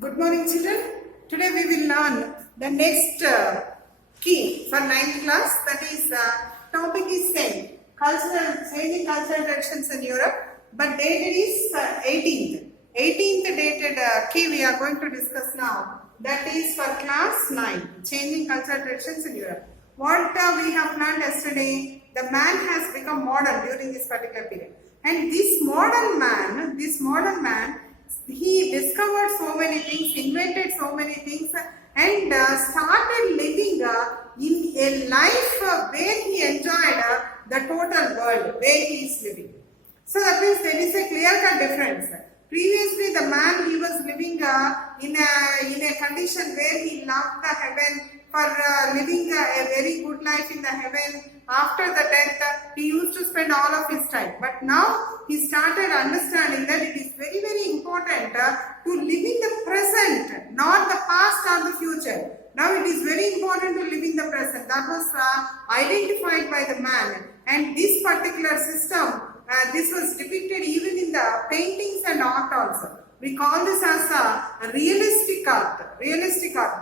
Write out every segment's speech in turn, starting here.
Good morning, children. Today we will learn the next key for 9th class. That is, topic is same. Changing cultural traditions in Europe. But dated is 18th. 18th dated key we are going to discuss now. That is for class 9. Changing cultural traditions in Europe. What we have learned yesterday, the man has become modern during this particular period. And this modern man, he discovered so many things, invented so many things, and started living in a life where he enjoyed the total world where he is living. So that means there is a clear-cut difference. Previously, the man, he was living in a condition where he loved the heaven for living a very good life in the heaven. After the death, he used to spend all of his time. But now he started understanding that it is very, very important to live in the present, not the past or the future. Now it is very important to live in the present. That was identified by the man. And this particular system, this was depicted even in the paintings and art also. We call this as a realistic art,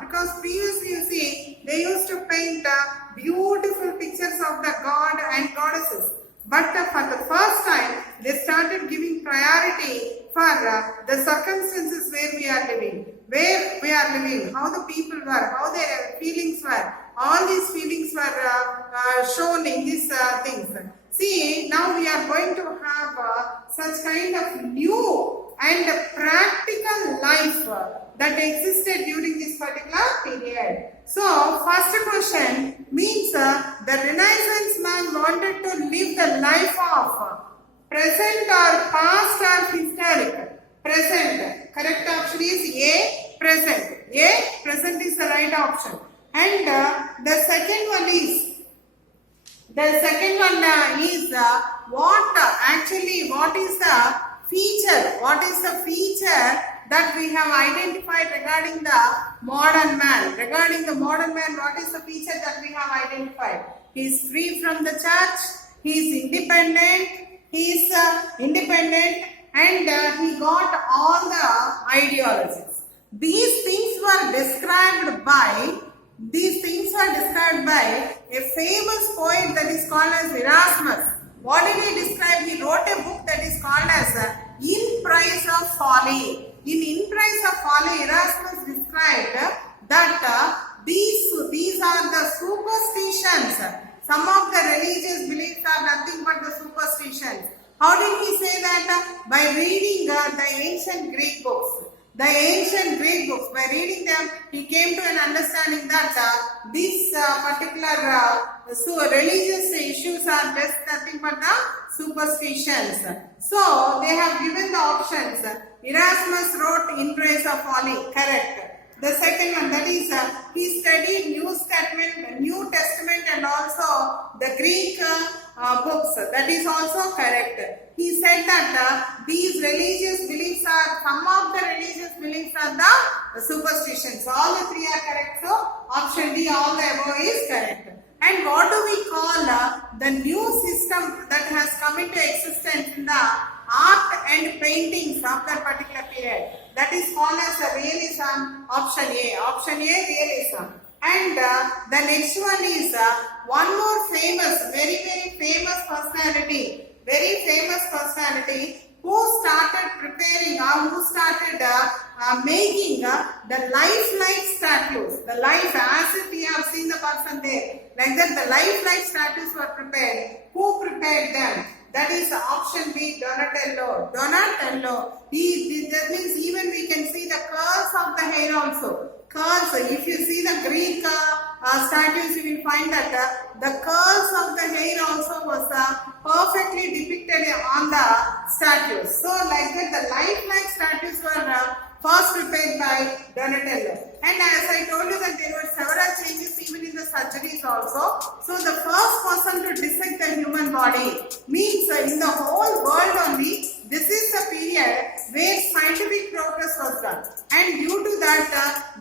because previously you see they used to paint beautiful pictures of the god and goddesses. But for the first time, they started giving priority for the circumstances where we are living, how the people were, how their feelings were. All these feelings were shown in these things. See, now we are going to have such kind of new and practical life that existed during this particular period. So, first question means the Renaissance man wanted to live the life of present or past or historic. Present. Correct option is A, present. A, present is the right option. And the second one is what is the feature? What is the feature that we have identified regarding the modern man? Regarding the modern man, what is the feature that we have identified? He is free from the church, he is independent, and he got all the ideologies. These things were described by a famous poet that is called as Erasmus. What did he describe? He wrote a book that is called as In Price of Folly. In Price of Folly, Erasmus described that these are the superstitions. Some of the religious beliefs are nothing but the superstitions. How did he say that? By reading the ancient Greek books. By reading them, he came to an understanding that these particular religious issues are just nothing but the superstitions. So, they have given the options. Erasmus wrote In Praise of Folly, correct. The second one, that is, he studied New Testament and also the Greek books. That is also correct. He said that these religious beliefs are, some of the religious beliefs are the superstitions. All the three are correct. So, option D, all the above is correct. And what do we call the new system that has come into existence in the art and paintings of that particular period? That is called as the realism. Option A. Option A, realism. And the next one is one more very, very famous personality. Who started preparing or who started making the lifelike statues. The life, as if we have seen the person there. Like that, the lifelike statues were prepared. Who prepared them? That is option B, Donatello. That means even we can see the curls of the hair also. Curls, if you see the Greek statues, you will find that the curls of the hair also was perfectly depicted on the statues. So like that, the lifelike statues were first prepared by Donatello. And as I told you that there were several changes even in the surgeries also. So the first person to dissect the human body means in the whole world only, this is the period where scientific progress was done. And due to that,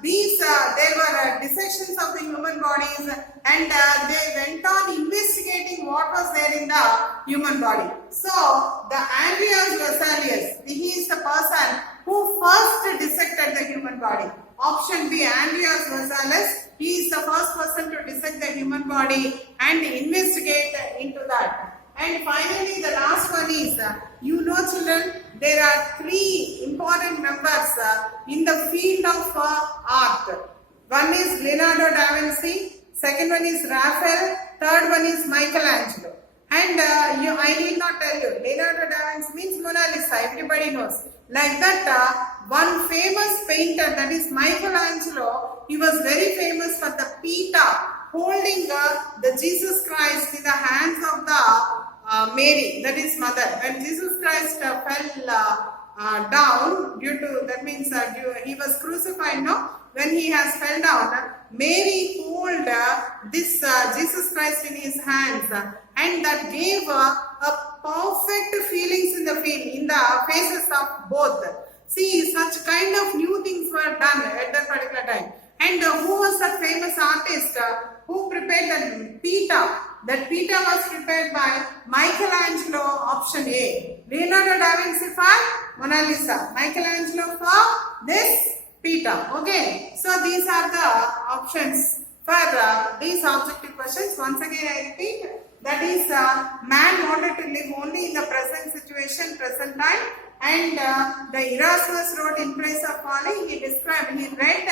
there were dissections of the human bodies, and they went on investigating what was there in the human body. So, the Andreas Vesalius, he is the person who first dissected the human body. Option B, Andreas Rosales. He is the first person to dissect the human body and investigate into that. And finally, the last one is, children, there are three important members in the field of art. One is Leonardo da Vinci, second one is Raphael, third one is Michelangelo. And I need not tell you, Leonardo da Vinci means Mona Lisa, everybody knows. Like that, one famous painter, that is Michelangelo, he was very famous for the Pieta, holding the Jesus Christ in the hands of the Mary, that is mother. When Jesus Christ fell down due to, that means he was crucified, no? When he has fell down, Mary hold this Jesus Christ in his hands, and that gave a perfect feelings in the faces of both. See, such kind of new things were done at that particular time. And who was that famous artist who prepared that Pieta? That Pieta was prepared by Michelangelo, option A. Leonardo da Vinci for Mona Lisa. Michelangelo for this Pieta. Okay. So these are the options for these objective questions. Once again I repeat, that is man wanted to live only in the present situation, present time. And the Erasmus wrote In Praise of Folly. He read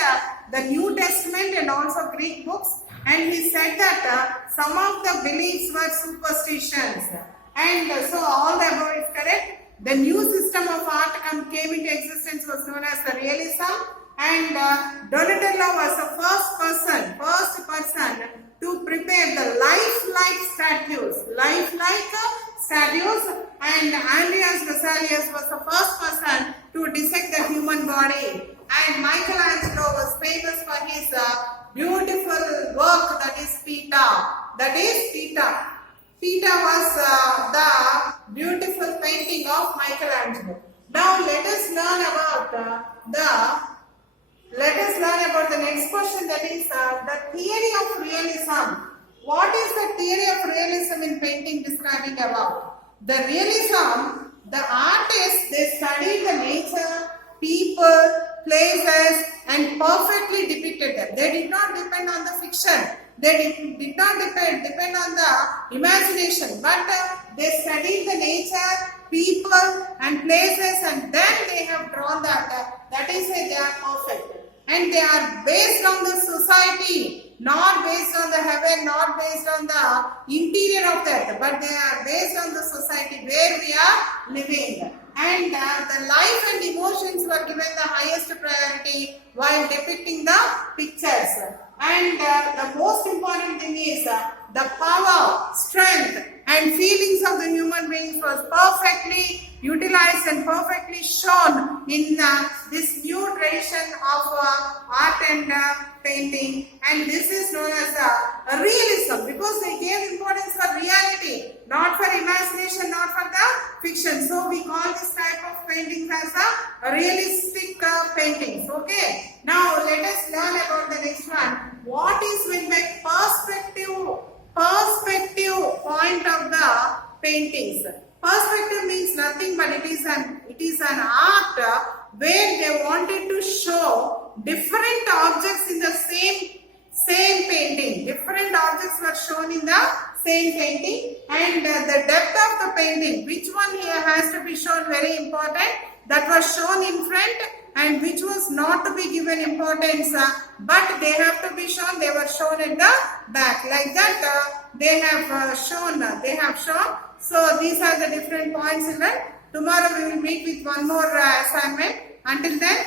the New Testament and also Greek books, and he said that some of the beliefs were superstitions, and so all the above is correct. The new system of art came into existence was known as the realism, and Donatello was the first person to prepare the lifelike statues, and Andreas Vesalius was the first person to dissect the human body, and Michelangelo was famous for his beautiful work, that is Pieta. Pieta was the beautiful painting of Michelangelo. Now let us learn about the next question, that is the theory of realism. What is the theory of realism in painting describing about? The realism, the artists, they studied the nature, people, places, and perfectly depicted them. They did not depend on the fiction. They did not depend on the imagination, but they studied the nature, people, and places, and then they have drawn that. That is why they are perfect. And they are based on the society, not based on the heaven, not based on the interior of that, but they are based on the society where we are living. And the life and emotions were given the highest priority while depicting the pictures. And the most important thing is the power, strength, and feelings of the human beings was perfectly utilized and perfectly shown in this new tradition of art and painting, and this is known as realism, because they gave importance for reality, not for imagination, not for the fiction. So we call this type of painting as a realistic paintings. Okay. Now let us learn about the next one. What is meant by perspective point of the paintings? Perspective means nothing but it is an art where they wanted to show different objects in the same painting. Different objects were shown in the same painting, and the depth of the painting, which one here has to be shown, very important, that was shown in front, and which was not to be given importance, but they have to be shown, they were shown in the back. Like that they have shown. So these are the different points in it. Tomorrow we will meet with one more assignment. Until then,